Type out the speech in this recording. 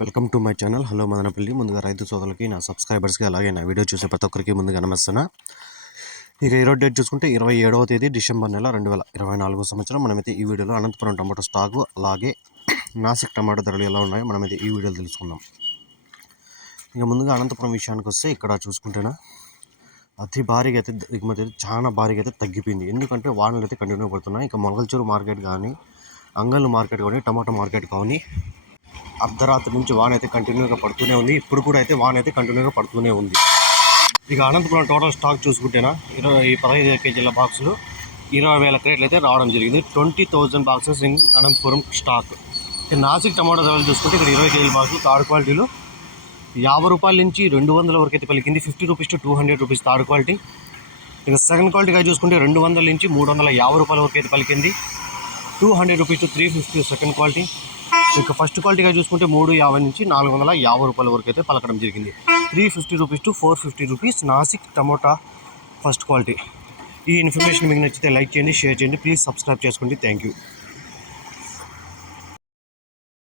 Welcome to my channel. Hello Madanapalle. ముందుగా రైతు సోదరులకి నా సబ్స్క్రైబర్స్కి అలాగే నా వీడియో చూసే ప్రతి ఒక్కరికి ముందుగా నమస్తున్నా ఇక ఈరోజు డేట్ చూసుకుంటే ఇరవై ఏడవ తేదీ డిసెంబర్ నెల రెండు వేల ఇరవై నాలుగో సంవత్సరం. మనమైతే ఈ వీడియోలో అనంతపురం టమాటో స్టాకు అలాగే నాసిక్ టమాటో ధరలు ఎలా ఉన్నాయో మనమైతే ఈ వీడియోలో తెలుసుకుందాం. ఇక ముందుగా అనంతపురం విషయానికి వస్తే ఇక్కడ చూసుకుంటేనా అతి భారీగా అయితే దిగుమతి అయితే చాలా భారీగా అయితే తగ్గిపోయింది. ఎందుకంటే వానలు అయితే కంటిన్యూ పడుతున్నాయి. ఇంకా మొగల్చూరు మార్కెట్ కానీ అంగళ్ళు మార్కెట్ కానీ టమాటో మార్కెట్ కానీ అర్ధరాత్రి నుంచి వాన అయితే కంటిన్యూగా పడుతూనే ఉంది. ఇప్పుడు కూడా అయితే వాన అయితే కంటిన్యూగా పడుతూనే ఉంది. ఇక అనంతపురం టోటల్ స్టాక్ చూసుకుంటేనా ఇరవై పదహైదు కేజీల బాక్సులు ఇరవై వేల క్రేట్లు అయితే రావడం జరిగింది. Twenty thousand boxes in Anantapuram stock ఇక నాసిక్ టమాటో ధరలు చూసుకుంటే ఇక్కడ ఇరవై కేజీల బాక్సులు థర్డ్ క్వాలిటీలు యాభై రూపాయల నుంచి రెండు వందల వరకు అయితే పలికింది. Fifty rupees to two hundred rupees third quality. ఇక సెకండ్ క్వాలిటీగా చూసుకుంటే రెండు వందల నుంచి మూడు వందల యాభై రూపాయల వరకు అయితే పలికింది. Two hundred rupees to three fifty second quality ఇక ఫస్ట్ క్వాలిటీగా చూసుకుంటే మూడు యాభై నుంచి నాలుగు వందల యాభై రూపాయల వరకు అయితే పలకడం జరిగింది. Three fifty rupees to four fifty rupees Nashik tomato first quality ఈ ఇన్ఫర్మేషన్ మీకు నచ్చితే లైక్ చేయండి షేర్ చేయండి. ప్లీజ్ సబ్స్క్రైబ్ చేసుకోండి. Thank you